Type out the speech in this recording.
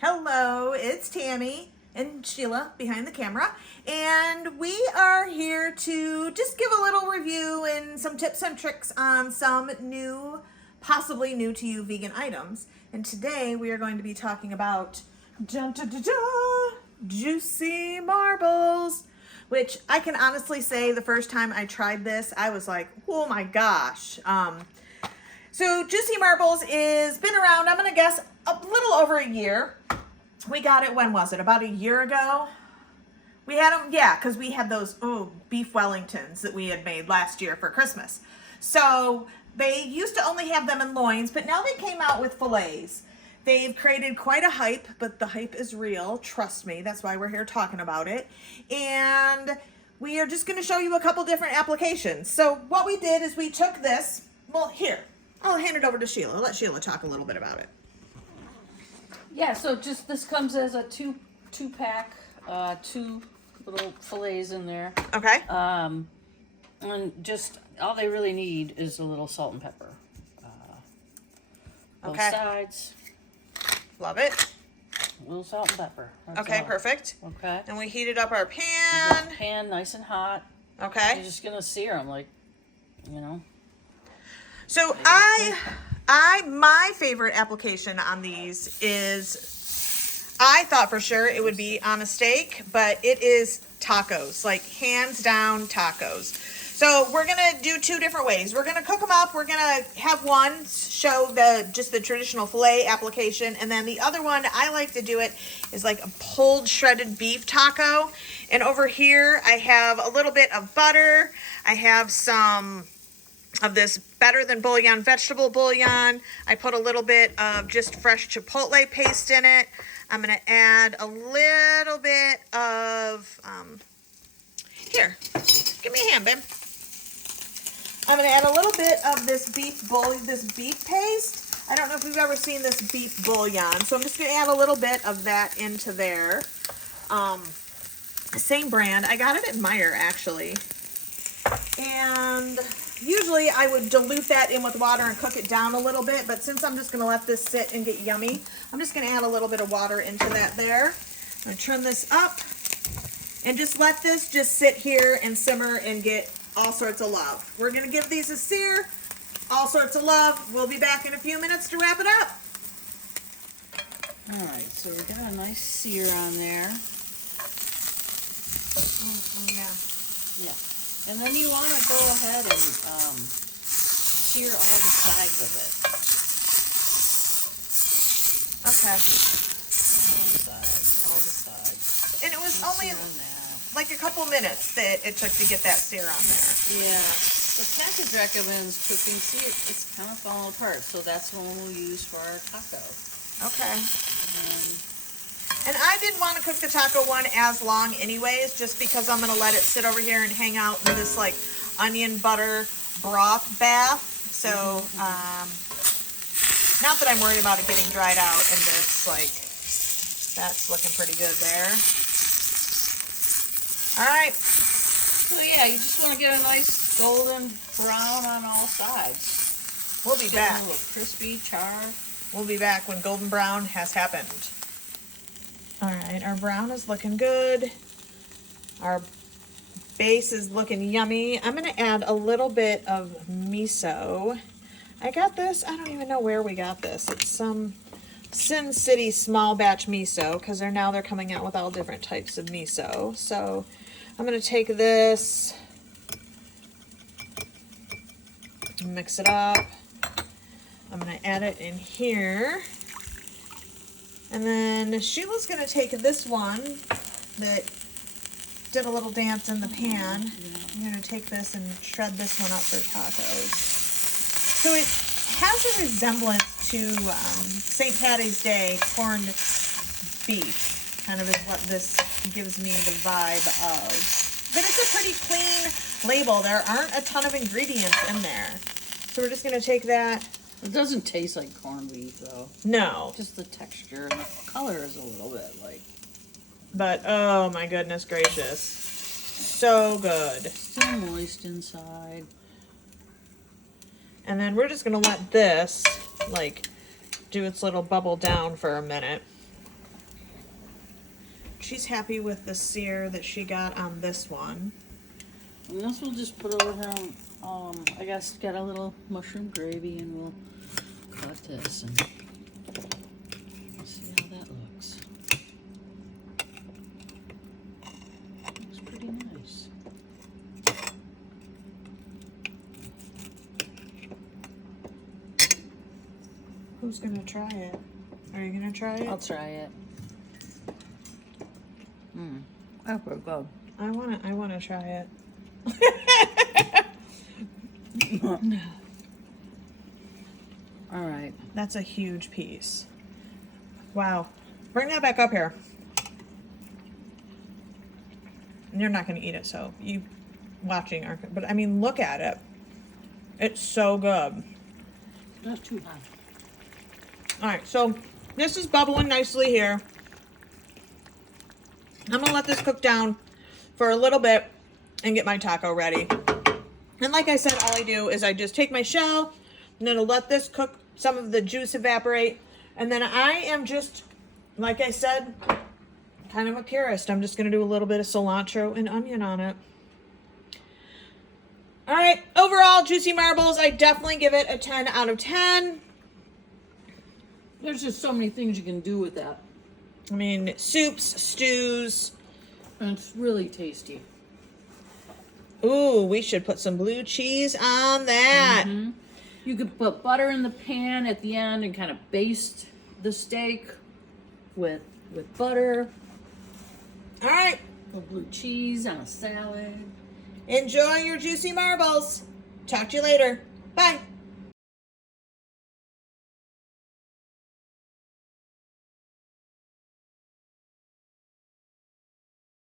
Hello, it's Tammy and Sheila behind the camera, and we are here to just give a little review and some tips and tricks on some new, possibly new to you vegan items. And today we are going to be talking about juicy marbles, which I can honestly say the first time I tried this, I was like, oh my gosh. So Juicy Marbles is been around, I'm going to guess, a little over a year. We got it, when was it? About a year ago? We had them, yeah, because we had those beef Wellingtons that we had made last year for Christmas. So they used to only have them in loins, but now they came out with fillets. They've created quite a hype, but the hype is real. Trust me, that's why we're here talking about it. And we are just going to show you a couple different applications. So what we did is we took this, well, here. I'll hand it over to Sheila. Let Sheila talk a little bit about it. Yeah, so just this comes as a two pack, two little fillets in there. Okay. And just all they really need is a little salt and pepper. Both sides. Love it. A little salt and pepper. That's okay, all. perfect. Okay. And we heated up our pan. Pan nice and hot. Okay. You're just gonna sear them, like, you know. So my favorite application on these is, I thought for sure it would be on a steak, but it is tacos, like hands down tacos. So we're gonna do two different ways. We're gonna cook them up. We're gonna have one show just the traditional fillet application, and then the other one I like to do it is like a pulled shredded beef taco. And over here I have a little bit of butter. I have some of this Better Than Bouillon vegetable bouillon. I put a little bit of just fresh chipotle paste in it. I'm going to add a little bit of, here, give me a hand, babe. I'm going to add a little bit of this beef paste. I don't know if you've ever seen this beef bouillon, so I'm just going to add a little bit of that into there. Same brand. I got it at Meijer, actually. And usually I would dilute that in with water and cook it down a little bit, but since I'm just going to let this sit and get yummy, I'm just going to add a little bit of water into that there. I'm going to turn this up and just let this just sit here and simmer and get all sorts of love. We're going to give these a sear, all sorts of love. We'll be back in a few minutes to wrap it up. All right, so we got a nice sear on there. Oh yeah. Yeah. And then you want to go ahead and sear all the sides of it. Okay. All the sides. And it was only like a couple minutes that it took to get that sear on there. Yeah. The package recommends cooking sear. It's kind of falling apart, so that's the one we'll use for our taco. Okay. And I didn't want to cook the taco one as long anyways, just because I'm going to let it sit over here and hang out in this like onion butter broth bath. So, not that I'm worried about it getting dried out in this, like, that's looking pretty good there. All right. So yeah, you just want to get a nice golden brown on all sides. We'll be back. A little crispy char. We'll be back when golden brown has happened. All right, our brown is looking good. Our base is looking yummy. I'm going to add a little bit of miso. I got this, I don't even know where we got this. It's some Sin City small batch miso, because they're coming out with all different types of miso. So I'm going to take this, mix it up. I'm going to add it in here. And then Sheila's going to take this one that did a little dance in the pan. I'm going to take this and shred this one up for tacos. So it has a resemblance to St. Patty's Day corned beef, kind of is what this gives me the vibe of. But it's a pretty clean label. There aren't a ton of ingredients in there. So we're just going to take that. It doesn't taste like corned beef, though. No. Just the texture and the color is a little bit like... But, oh my goodness gracious. So good. Still moist inside. And then we're just going to let this, like, do its little bubble down for a minute. she's happy with the sear that she got on this one. And this will just put a little, I guess, got a little mushroom gravy, and we'll cut this and see how that looks. Looks pretty nice. Who's gonna try it? Are you gonna try it? I'll try it. That's pretty good. I wanna try it. All right. That's a huge piece. Wow. Bring that back up here. And you're not gonna eat it, so you watching aren't. But I mean, look at it. It's so good. Not too hot. All right, so this is bubbling nicely here. I'm gonna let this cook down for a little bit and get my taco ready. And like I said, all I do is I just take my shell and then I'll let this cook, some of the juice evaporate. And then I am just, like I said, kind of a purist. I'm just gonna do a little bit of cilantro and onion on it. All right, overall, Juicy Marbles, I definitely give it a 10 out of 10. There's just so many things you can do with that. I mean, soups, stews. And it's really tasty. Ooh, we should put some blue cheese on that. Mm-hmm. You could put butter in the pan at the end and kind of baste the steak with butter. All right. Put blue cheese on a salad. Enjoy your Juicy Marbles. Talk to you later. Bye.